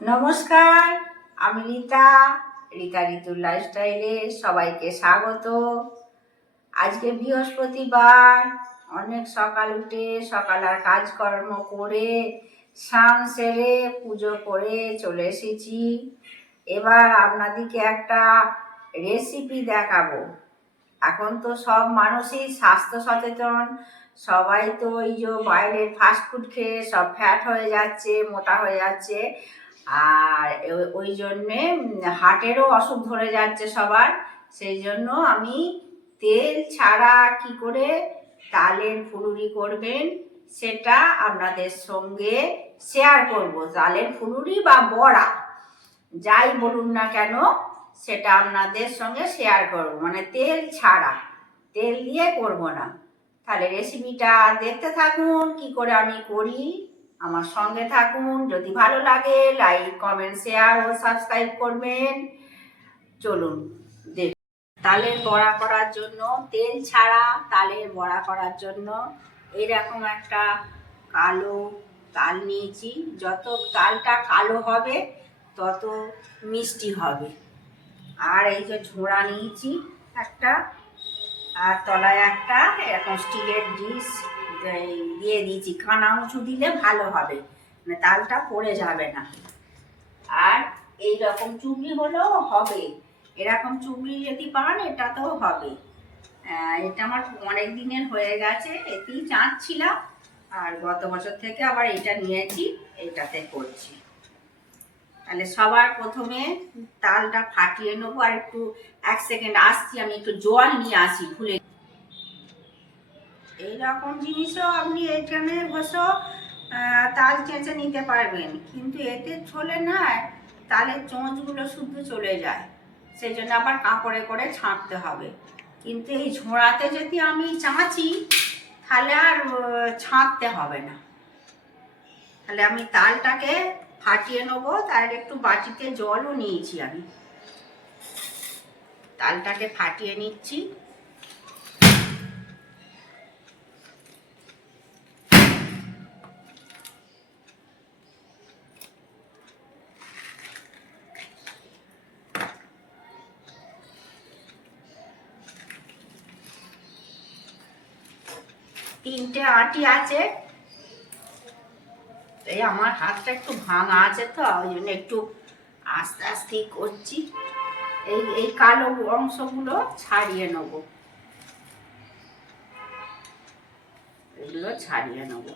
নমস্কার, আমি রীতা ঋতুর লাইফস্টাইলে সবাইকে স্বাগত। আজকে বৃহস্পতিবার, অনেক সকাল উঠে সকালের কাজকর্ম করে স্নান সেরে পুজো করে চলে এসেছি। এবার আপনাদেরকে একটা রেসিপি দেখাবো। এখন তো সব মানুষই স্বাস্থ্য সচেতন, সবাই তো ওই যে বাইরের ফাস্টফুড খেয়ে সব ফ্যাট হয়ে যাচ্ছে, মোটা হয়ে যাচ্ছে, আর ওই জন্যে হার্টেরও অসুখ ধরে যাচ্ছে সবার। সেই জন্য আমি তেল ছাড়া কি করে তালের ফুলুরি করবেন সেটা আপনাদের সঙ্গে শেয়ার করব। তালের ফুলুরি বা বড়া যাই বলুন না কেন, সেটা আপনাদের সঙ্গে শেয়ার করব, মানে তেল ছাড়া, তেল দিয়ে করব না। তাহলে রেসিপিটা দেখতে থাকুন, কি করে আমি করি, আমার সঙ্গে থাকুন। যদি ভালো লাগে লাইক, কমেন্ট, শেয়ার ও সাবস্ক্রাইব করবেন। চলুন দেখ। তালের বড়া করার জন্য, তেল ছাড়া তালের বড়া করার জন্য এরকম একটা কালো তাল নিয়েছি। যত তালটা কালো হবে তত মিষ্টি হবে। আর এই যে ঝোড়া নিয়েছি একটা, আর তলায় একটা এরকম স্টিলের ডিশ দিয়ে দিয়েছি। কানা উঁচু দিলে ভালো হবে, মানে তালটা পড়ে যাবে না। আর এই রকম চুবড়ি হলেও হবে, এরকম চুবড়ি যদি পান এটাতেও হবে। এটা আমার অনেক দিনের হয়ে গেছে, এতেই চাঁদছিলাম, আর গত বছর থেকে আবার এটা নিয়েছি, এটাতে করছি। তাহলে সবার প্রথমে তালটা ফাটিয়ে নেবো। আর একটু 1 সেকেন্ড আসছি, আমি একটু জল নিয়ে আসি ভুলে। এইরকম জিনিসও আপনি এখানে বসে তাল চেঁচে নিতে পারবেন, কিন্তু এতে চলে না, তালের চোঁচগুলো শুদ্ধ চলে যায়, সেই জন্য আবার কাপড়ে করে ছাঁকতে হবে। কিন্তু এই ঝোড়াতে যদি আমি চাঁচি তাহলে আর ছাঁকতে হবে না। তাহলে আমি তালটাকে ফাটিয়ে নেবো। তার একটু বাটিতে জলও নিয়েছি, আমি তালটাকে ফাটিয়ে নিচ্ছি। তিনটে আটি আছে, এই আমার হাতটা একটু ভাঙা আছে তো, ওই জন্য একটু আস্তে আস্তেই করছি। এই কালো অংশগুলো ছাড়িয়ে নেব, এগুলো ছাড়িয়ে নেব।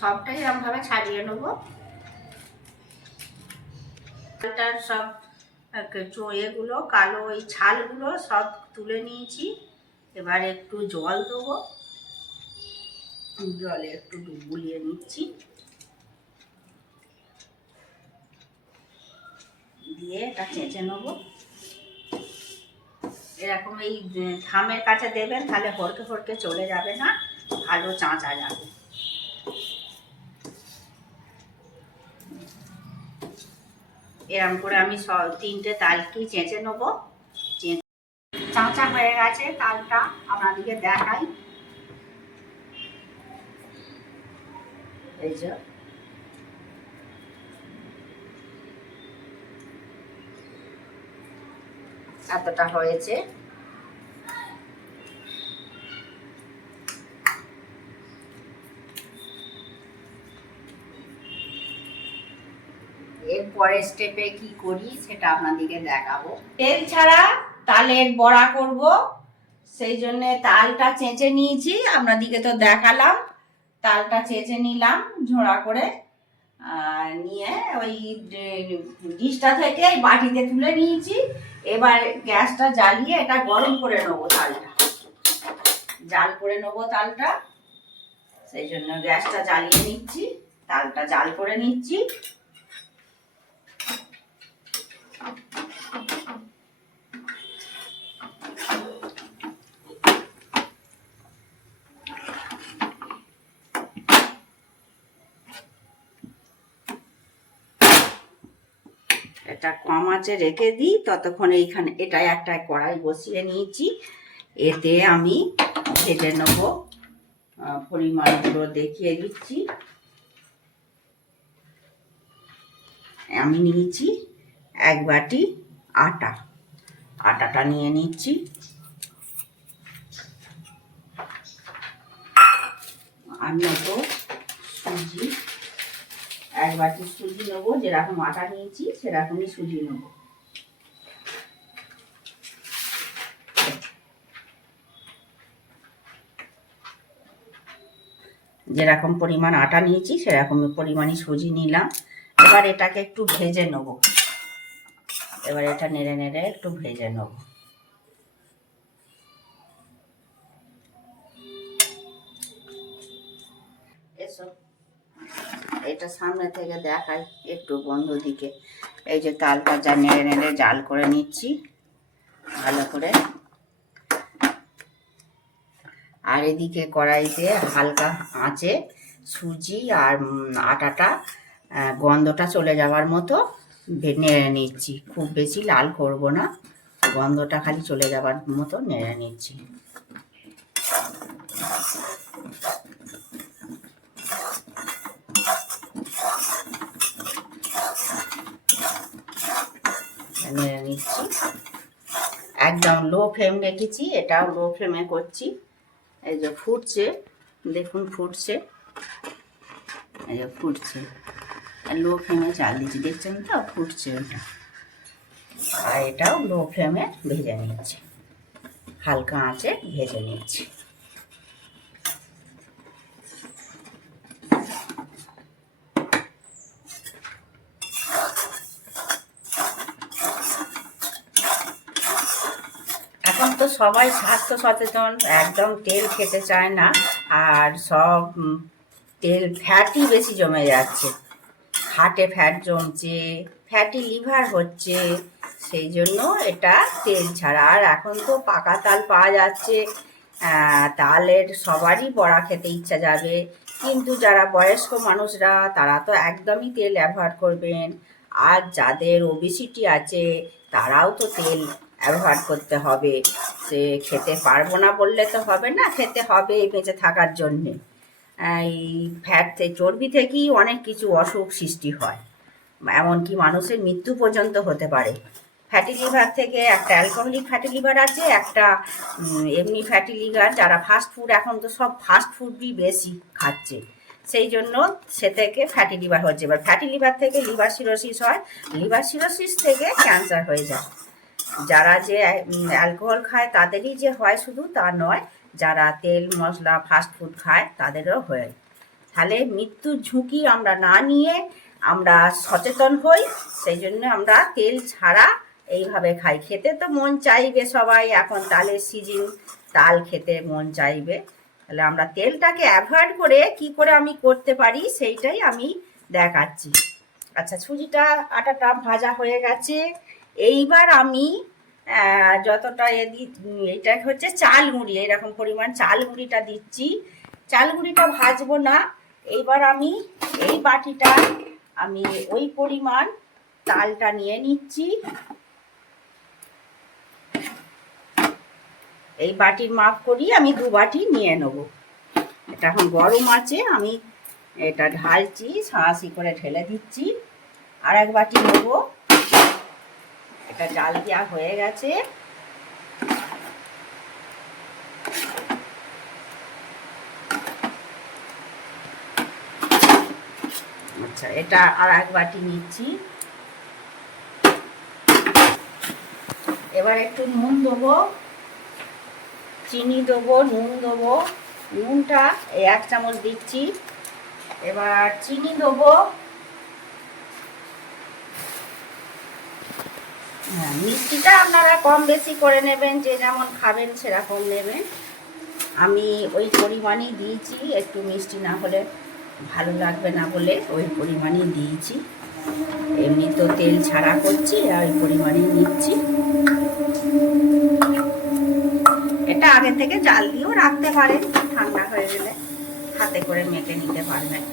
সবটাই এরকমভাবে ছাড়িয়ে নেব। সব এগুলো কালো এই ছালগুলো সব তুলে নিয়েছি। এবার একটু জল দেবো, জলে একটু গুলিয়ে নিচ্ছি, দিয়ে এটা চেঁচে নেবো। এরকম এই থামের কাছে দেবেন, তাহলে হড়কে হড়কে চলে যাবে না, ভালো চাঁচা যাবে। এরকম করে আমি তিনটে তালকেই চেঁচে নেবো। চাঁচা হয়ে গেছে তালটা, আপনাদেরকে দেখাই। এই যে এতটা হয়েছে। এরপরে স্টেপে কি করি সেটা আপনাদেরকে দেখাবো। তেল ছাড়া তালের বড়া করব, সেই জন্য তালটা চেঁচে নিয়েছি, আপনাদেরকে তো দেখালাম। তালটা চেঁচে নিলাম ঝোড়া করে, নিয়ে ওই ডিশটা থেকে বাটিতে তুলে নিয়েছি। এবার গ্যাসটা জ্বালিয়ে এটা গরম করে নেবো, তালটা জাল করে নেবো তালটা, সেই জন্য গ্যাসটা জ্বালিয়ে নিচ্ছি, তালটা জাল করে নিচ্ছি। এটা কম আঁচে রেখে দিই, ততক্ষণ এইখানে এটাই একটা কড়াই বসিয়ে নিয়েছি, এতে আমি ভেজে নেব পরিমাণগুলো দেখিয়ে দিচ্ছি। আমি নিয়েছি 1 বাটি আটা। আটাটা নিয়ে নিচ্ছি। আর নেবো সুজি, 1 বাটি সুজি নেবো। যেরকম আটা নিয়েছি সেরকমই সুজি নেবো। যেরকম পরিমাণ আটা নিয়েছি সেরকম পরিমাণই সুজি নিলাম। এবার এটাকে একটু ভেজে নেব। এবার এটা নেড়ে নেড়ে একটু ভেজে নেব। এসো, এটা সামনে থেকে দেখাই একটু বন্ধুদিকে। এই যে তালটা যা নেড়ে নেড়ে জাল করে নিচ্ছি ভালো করে। আর এদিকে কড়াইতে হালকা আঁচে সুজি আর আটাটা গন্ধটা চলে যাওয়ার মতো নেড়ে নিচ্ছি। খুব বেশি লাল করব না, গন্ধটা খালি চলে যাওয়ার মতো নেড়ে নিচ্ছি। নেড়ে নিচ্ছি। একদম লো ফ্লেম রেখেছি, এটাও লো ফ্লেমে করছি। এই যে ফুটছে, দেখুন ফুটছে, এই যে ফুটছে। লো ফ্লেমে চাল দিচ্ছি, দেখছেন তো ফুটছে ওইটা। আর এটাও লো ফ্লেমে ভেজে নিচ্ছি, হালকা আঁচে ভেজে নিচ্ছি। এখন তো সবাই স্বাস্থ্য সচেতন, একদম তেল খেতে চায় না। আর সব তেল ফ্যাটই বেশি জমে যাচ্ছে, হার্টে ফ্যাট জমছে, ফ্যাটি লিভার হচ্ছে। সেই জন্য এটা তেল ছাড়া। আর এখন তো পাকা তাল পাওয়া যাচ্ছে, তালের সবারই বড়া খেতে ইচ্ছা যাবে। কিন্তু যারা বয়স্ক মানুষরা তারা তো একদমই তেল অ্যাভয়েড করবেন। আর যাদের ওবেসিটি আছে তারাও তো তেল অ্যাভয়েড করতে হবে। সে খেতে পারবো না বললে তো হবে না, খেতে হবে বেঁচে থাকার জন্যে। এই ফ্যাট চর্বি থেকেই অনেক কিছু অসুখ সৃষ্টি হয়, এমনকি মানুষের মৃত্যু পর্যন্ত হতে পারে। ফ্যাটি লিভার থেকে একটা অ্যালকোহলিক ফ্যাটি লিভার আছে, একটা এমনি ফ্যাটি লিভার। যারা ফাস্ট ফুড, এখন তো সব ফাস্ট ফুডই বেশি খাচ্ছে, সেই জন্য সে থেকে ফ্যাটি লিভার হচ্ছে। এবার ফ্যাটি লিভার থেকে লিভার সিরোসিস হয়, লিভার সিরোসিস থেকে ক্যান্সার হয়ে যায়। যারা যে অ্যালকোহল খায় তাদেরই যে হয় শুধু তা নয়, যারা তেল মশলা ফাস্ট ফুড খায় তাদেরও হয়। তাহলে মৃত্যুর ঝুঁকি আমরা না নিয়ে আমরা সচেতন হই। সেই জন্য আমরা তেল ছাড়া এইভাবে খাই। খেতে তো মন চাইবে সবাই, এখন তালের সিজন, তাল খেতে মন চাইবে। তাহলে আমরা তেলটাকে অ্যাভয়েড করে কি করে আমি করতে পারি সেইটাই আমি দেখাচ্ছি। আচ্ছা, সুজিটা আটাটা ভাজা হয়ে গেছে। এইবার আমি যতটা এটা হচ্ছে চাল গুঁড়ি, এরকম পরিমাণ চাল গুঁড়িটা দিচ্ছি। চাল গুঁড়িটা ভাজবো না। এইবার আমি এই বাটিটা আমি ওই পরিমাণ তালটা নিয়ে নিচ্ছি। এই বাটির মাপ করি আমি 2 বাটি নিয়ে নেব। এটা এখন গরম আছে, আমি এটা ঢালছি, ছাঁচি করে ঢেলে দিচ্ছি। আর 1 বাটি নেব। এটা জাল দেওয়া হয়ে গেছে। আচ্ছা, এটা আর 1 বাটি নিচ্ছি। এবার একটু নুন দেবো, চিনি দেবো, নুন দেবো। নুনটা 1 চামচ দিচ্ছি। এবার চিনি দেবো। হ্যাঁ, মিষ্টিটা আপনারা কম বেশি করে নেবেন, যে যেমন খাবেন সেরকম নেবেন। আমি ওই পরিমাণই দিয়েছি, একটু মিষ্টি না হলে ভালো লাগবে না বলে ওই পরিমাণই দিয়েছি। এমনি তো তেল ছাড়া করছি, আর ওই পরিমাণেই নিচ্ছি। এটা আগে থেকে জাল দিয়েও রাখতে পারেন, ঠান্ডা হয়ে গেলে হাতে করে মেখে নিতে পারবেন।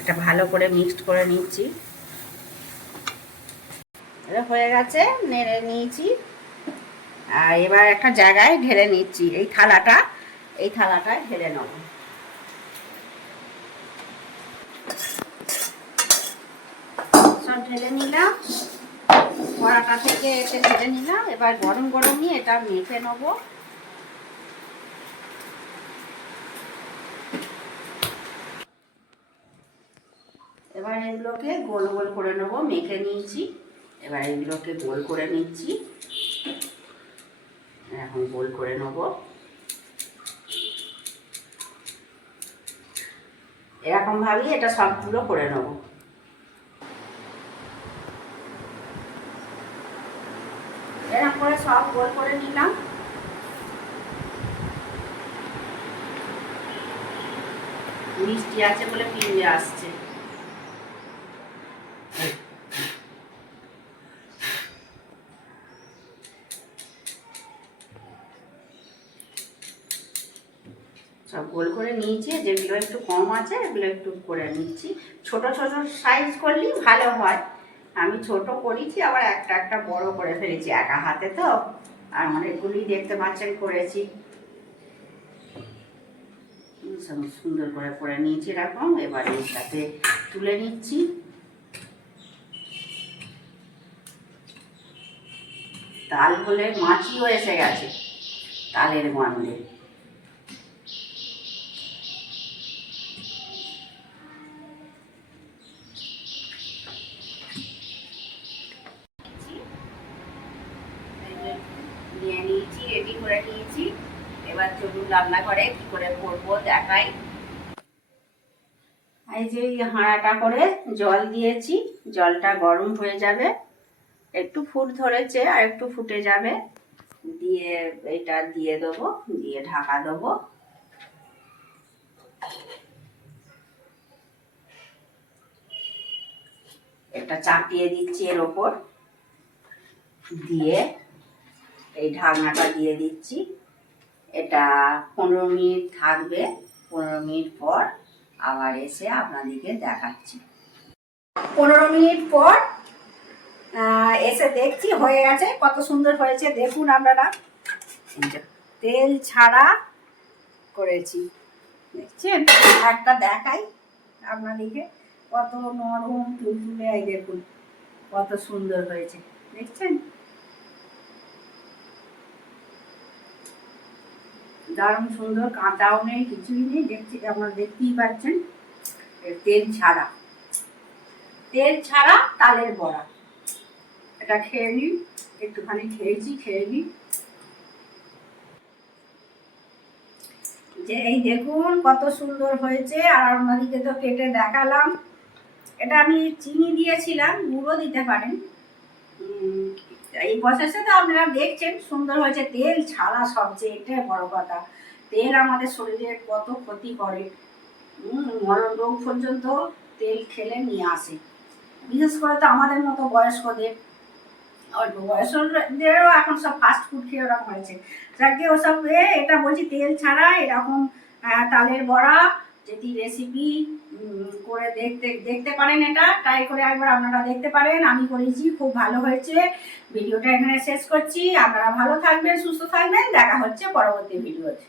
এটা ভালো করে মিক্সড করে নিচ্ছি। হয়ে গেছে, নেড়ে নিয়েছি। আর এবার একটা জায়গায় ঢেলে নিচ্ছি, এই থালাটায় ঢেলে নেব। সব ঢেলে নিলাম, কড়াটা থেকে এসে ঢেলে নিলাম। এবার গরম গরমই এটা মেখে নেব। এবার এগুলোকে গোল গোল করে নেব, মেখে নিয়েছি। এবার এগুলোকে গোল করে নিচ্ছি, এখন গোল করে নেব। এরকম ভাবেই এটা সবগুলো করে নেব। এরকম করে সব গোল করে নিলাম। মিষ্টি আছে বলে পিঁড়ে আসছে। সব গোল করে নিয়েছি, যেগুলো একটু কম আছে এগুলো একটু করে নিচ্ছি। ছোট ছোট সাইজ করলেই ভালো হয়। আমি ছোট করেছি, আবার একটা একটা বড় করে ফেলেছি একা হাতে তো, আর অনেকগুলি দেখতে পাচ্ছেন করেছি। সুন্দর করে নিয়েছি এরকম। এবার এইটাতে তুলে নিচ্ছি। তাল বলে মাছিও এসে গেছে তালের গন্ধে। নিয়ে নিয়েছি, রেডি করে নিয়েছি। এবার চলুন রান্নাঘরে কি করে করবো দেখাই। এই যে হাঁড়াটা করে জল দিয়েছি, জলটা গরম হয়ে যাবে, একটু ফুট ধরেছে আর একটু ফুটে যাবে, দিয়ে এটা দিয়ে দেবো, দিয়ে ঢাকা দেবো। একটা চাপিয়ে দিচ্ছি এর ওপর, দিয়ে এই ঢাকনাটা দিয়ে দিচ্ছি। এটা 15 মিনিট থাকবে। 15 মিনিট পর আবার এসে আপনাদেরকে দেখাচ্ছি। 15 মিনিট পর এসে দেখছি হয়ে গেছে। কত সুন্দর হয়েছে দেখুন আপনারা, তেল ছাড়া করেছি, দেখছেন? একটা দেখাই আপনাদেরকে, কত নরম তুলতুলে। এই দেখুন কত সুন্দর হয়েছে, দেখছেন? দারুণ সুন্দর, কাঁচাও নেই, কিছুই নেই, দেখছি আপনারা দেখতেই পাচ্ছেন। তেল ছাড়া তালের বড়া। এটা খেয়ে নিন, একটুখানি খেয়েছি, খেয়ে নিন। যে এই দেখুন কত সুন্দর হয়েছে। আর আপনাদেরকে তো কেটে দেখালাম। এটা আমি চিনি দিয়েছিলাম, গুঁড়ো দিতে পারেন। এই প্রসেসে তো আপনারা দেখছেন সুন্দর হয়েছে। তেল ছাড়া, সবচেয়ে এটা বড় কথা। তেল আমাদের শরীরে কত ক্ষতি করে, মরণ রোগ পর্যন্ত তেল খেলে নিয়ে আসে। বিশেষ করে তো আমাদের মতো বয়স্কদের, অল্প বয়সদেরও এখন সব ফাস্ট ফুড খেয়ে ওরকম হয়েছে। যাকে ওসব এটা বলছি তেল ছাড়া এরকম তালের বড়া যদি রেসিপি করে দেখতে পারেন, এটা ট্রাই করে একবার আপনারা দেখতে পারেন। আমি করেছি, খুব ভালো হয়েছে। ভিডিওটা এখানে শেষ করছি। আপনারা ভালো থাকবেন, সুস্থ থাকবেন, দেখা হচ্ছে পরবর্তী ভিডিওতে।